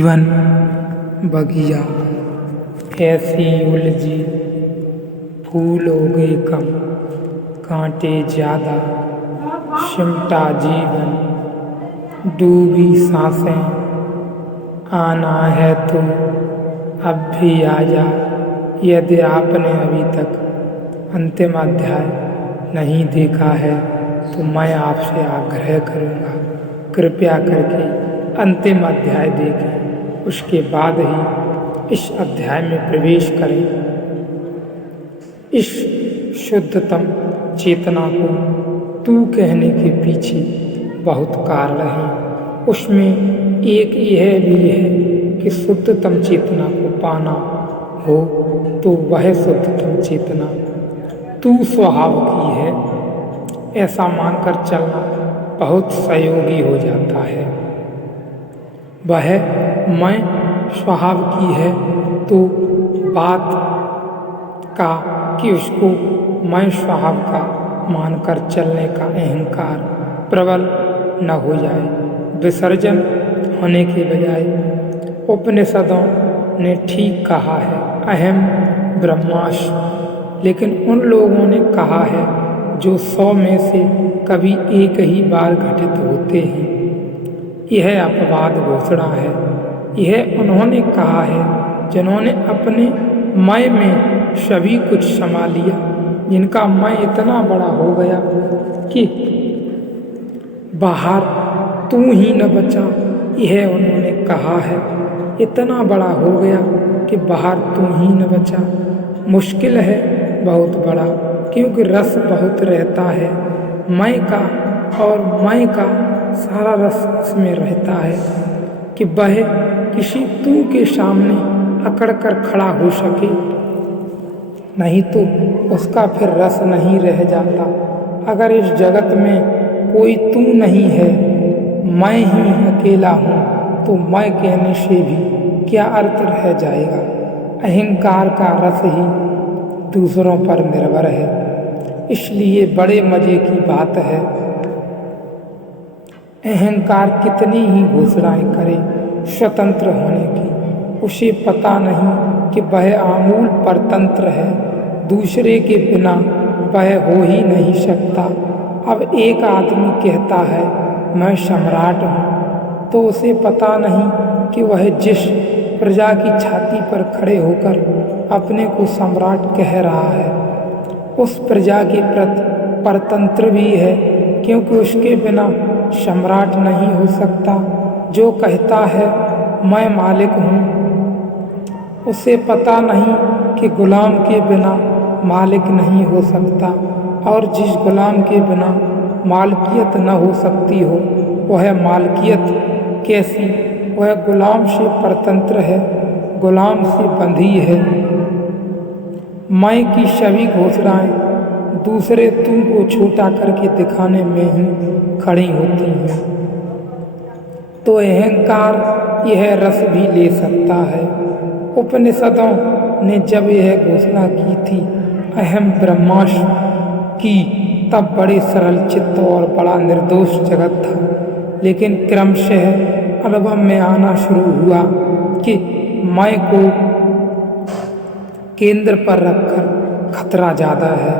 जीवन बगिया ऐसी उलझी, फूल उगे कम, कांटे ज्यादा, सिमटा जीवन, डूबी सांसें, आना है तो अब भी आजा। यदि आपने अभी तक अंतिम अध्याय नहीं देखा है तो मैं आपसे आग्रह करूँगा, कृपया करके अंतिम अध्याय देखें, उसके बाद ही इस अध्याय में प्रवेश करें। इस शुद्धतम चेतना को तू कहने के पीछे बहुत कारण हैं। उसमें एक यह भी है कि शुद्धतम चेतना को पाना हो तो वह शुद्धतम चेतना तू स्वभाव की है, ऐसा मानकर चलना बहुत सहयोगी हो जाता है। वह मैं स्वभाव की है तो बात का कि उसको मैं स्वभाव का मानकर चलने का अहंकार प्रबल न हो जाए। विसर्जन होने के बजाय उपनिषदों ने ठीक कहा है, अहम ब्रह्मास्मि। लेकिन उन लोगों ने कहा है जो 100 में से कभी एक ही बार घटित होते हैं। यह अपवाद घोषणा है। यह उन्होंने कहा है जिन्होंने अपने मैं में सभी कुछ समा लिया, जिनका मैं इतना बड़ा हो गया कि बाहर तू ही न बचा। यह उन्होंने कहा है, इतना बड़ा हो गया कि बाहर तू ही न बचा। मुश्किल है बहुत बड़ा, क्योंकि रस बहुत रहता है मैं का, और मैं का सारा रस इसमें रहता है कि वह किसी तू के सामने अकड़ कर खड़ा हो सके, नहीं तो उसका फिर रस नहीं रह जाता। अगर इस जगत में कोई तू नहीं है, मैं ही अकेला हूँ, तो मैं कहने से भी क्या अर्थ रह जाएगा। अहंकार का रस ही दूसरों पर निर्भर है। इसलिए बड़े मजे की बात है, अहंकार कितनी ही घोषणाएं करे स्वतंत्र होने की, उसे पता नहीं कि वह आमूल परतंत्र है, दूसरे के बिना वह हो ही नहीं सकता। अब एक आदमी कहता है मैं सम्राट हूँ, तो उसे पता नहीं कि वह जिस प्रजा की छाती पर खड़े होकर अपने को सम्राट कह रहा है, उस प्रजा के प्रति परतंत्र भी है, क्योंकि उसके बिना सम्राट नहीं हो सकता। जो कहता है मैं मालिक हूँ, उसे पता नहीं कि गुलाम के बिना मालिक नहीं हो सकता, और जिस गुलाम के बिना मालकियत न हो सकती हो, वह मालकियत कैसी। वह गुलाम से परतंत्र है, गुलाम से बंधी है। मैं की सभी घोषणाएं दूसरे तू को छोटा करके दिखाने में ही खड़ी होती हैं। तो अहंकार यह रस भी ले सकता है। उपनिषदों ने जब यह घोषणा की थी अहम ब्रह्मास्मि की, तब बड़े सरल चित्त और बड़ा निर्दोष जगत था। लेकिन क्रमशः अनुभव में आना शुरू हुआ कि मैं को केंद्र पर रखकर खतरा ज़्यादा है।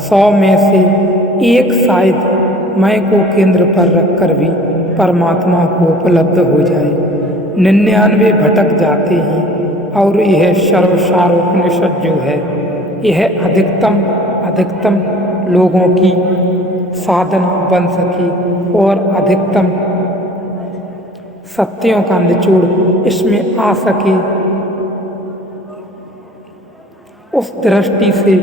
100 में से एक शायद मैं को केंद्र पर रखकर भी परमात्मा को उपलब्ध हो जाए। 99 भटक जाते हैं, और यह सर्वसार उपनिषद जो है, यह अधिकतम लोगों की साधन बन सके और अधिकतम सत्यों का निचोड़ इसमें आ सके। उस दृष्टि से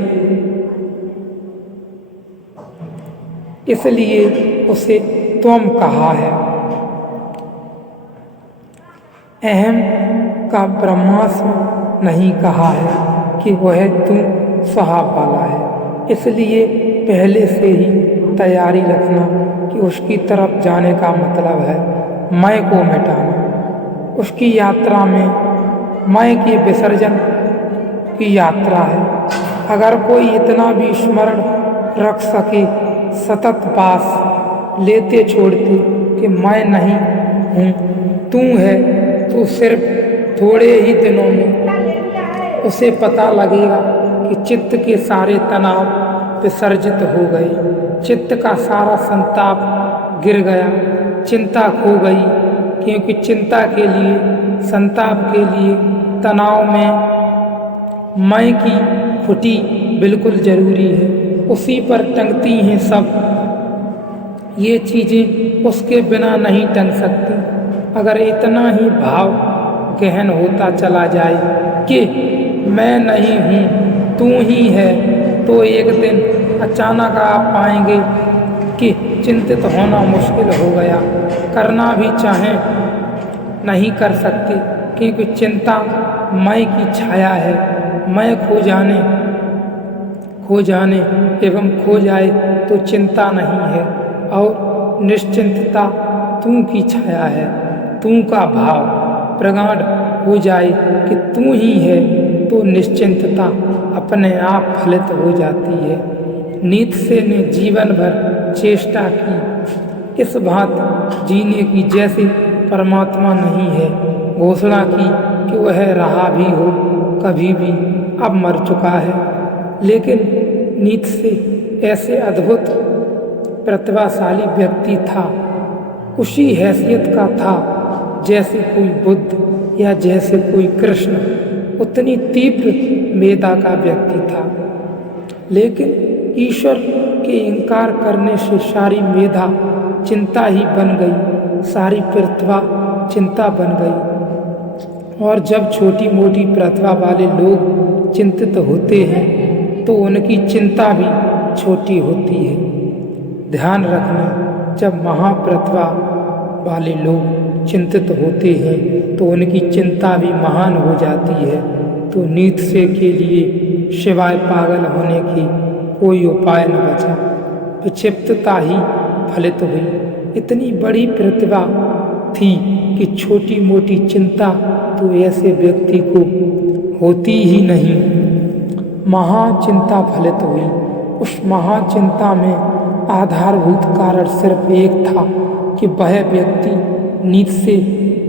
इसलिए उसे त्वम कहा है। अहम का ब्रह्मास्मि नहीं कहा है कि वह तू स्वभाव वाला है। इसलिए पहले से ही तैयारी रखना कि उसकी तरफ जाने का मतलब है मैं को मिटाना। उसकी यात्रा में मैं के विसर्जन की यात्रा है। अगर कोई इतना भी स्मरण रख सके, सतत पास लेते छोड़ते कि मैं नहीं हूँ, तू है, तो सिर्फ थोड़े ही दिनों में उसे पता लगेगा कि चित्त के सारे तनाव विसर्जित हो गए, चित्त का सारा संताप गिर गया, चिंता खो गई। क्योंकि चिंता के लिए, संताप के लिए, तनाव में मैं की खुटी बिल्कुल जरूरी है। उसी पर टंगती हैं सब ये चीज़ें, उसके बिना नहीं टंग सकती। अगर इतना ही भाव गहन होता चला जाए कि मैं नहीं हूँ तू ही है, तो एक दिन अचानक आप पाएंगे कि चिंतित होना मुश्किल हो गया। करना भी चाहें नहीं कर सकते, क्योंकि चिंता मैं की छाया है। मैं खो जाने एवं खो जाए तो चिंता नहीं है, और निश्चिंतता तू की छाया है। तू का भाव प्रगाढ़ हो जाए कि तू ही है, तो निश्चिंतता अपने आप फलित हो जाती है। नीत्शे ने जीवन भर चेष्टा की इस भांति जीने की जैसे परमात्मा नहीं है। घोषणा की कि वह रहा भी हो कभी भी, अब मर चुका है। लेकिन नीत्शे ऐसे अद्भुत प्रतिभाशाली व्यक्ति था, उसी हैसियत का था जैसे कोई बुद्ध या जैसे कोई कृष्ण, उतनी तीव्र मेधा का व्यक्ति था। लेकिन ईश्वर के इनकार करने से सारी मेधा चिंता ही बन गई, सारी प्रतिभा चिंता बन गई। और जब छोटी मोटी प्रतिभा वाले लोग चिंतित होते हैं तो उनकी चिंता भी छोटी होती है। ध्यान रखना, जब महाप्रतिभा वाले लोग चिंतित होते हैं तो उनकी चिंता भी महान हो जाती है। तो नीत्शे के लिए सिवाय पागल होने की कोई उपाय न बचा, विक्षिप्तता ही फलित हुई। इतनी बड़ी प्रतिभा थी कि छोटी मोटी चिंता तो ऐसे व्यक्ति को होती ही नहीं। महाचिंता फलित हुई। उस महाचिंता में आधारभूत कारण सिर्फ एक था कि वह व्यक्ति नीत्शे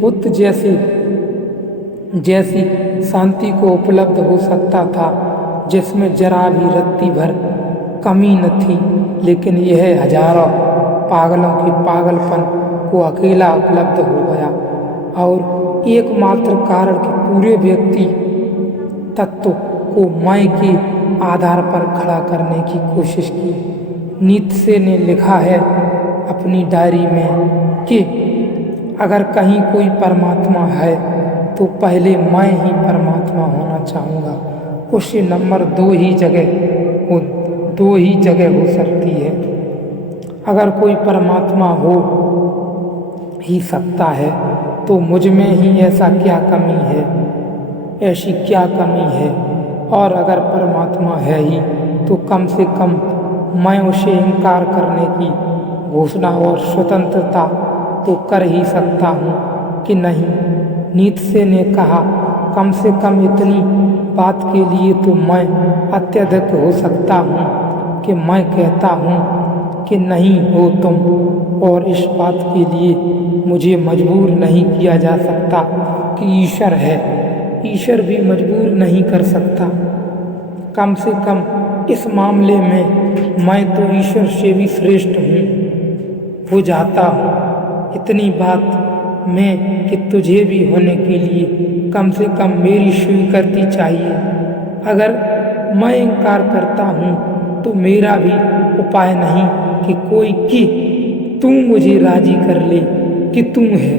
बुद्ध जैसी शांति को उपलब्ध हो सकता था, जिसमें जरा भी रत्ती भर कमी न थी। लेकिन यह हजारों पागलों के पागलपन को अकेला उपलब्ध हो गया, और एकमात्र कारण कि पूरे व्यक्ति तत्व को मैं के आधार पर खड़ा करने की कोशिश की। नीत्शे ने लिखा है अपनी डायरी में कि अगर कहीं कोई परमात्मा है तो पहले मैं ही परमात्मा होना चाहूँगा। उससे नंबर दो ही जगह हो सकती है। अगर कोई परमात्मा हो ही सकता है तो मुझ में ही ऐसा क्या कमी है, ऐसी क्या कमी है। और अगर परमात्मा है ही तो कम से कम मैं उसे इनकार करने की घोषणा और स्वतंत्रता तो कर ही सकता हूँ कि नहीं। नीत्शे ने कहा, कम से कम इतनी बात के लिए तो मैं अत्यधिक हो सकता हूँ कि मैं कहता हूँ कि नहीं हो तुम, और इस बात के लिए मुझे मजबूर नहीं किया जा सकता कि ईश्वर है। ईश्वर भी मजबूर नहीं कर सकता। कम से कम इस मामले में मैं तो ईश्वर से भी श्रेष्ठ हो जाता हूँ। इतनी बात में कि तुझे भी होने के लिए कम से कम मेरी स्वीकृति चाहिए। अगर मैं इनकार करता हूँ तो मेरा भी उपाय नहीं कि कोई कि तू मुझे राजी कर ले कि तू है।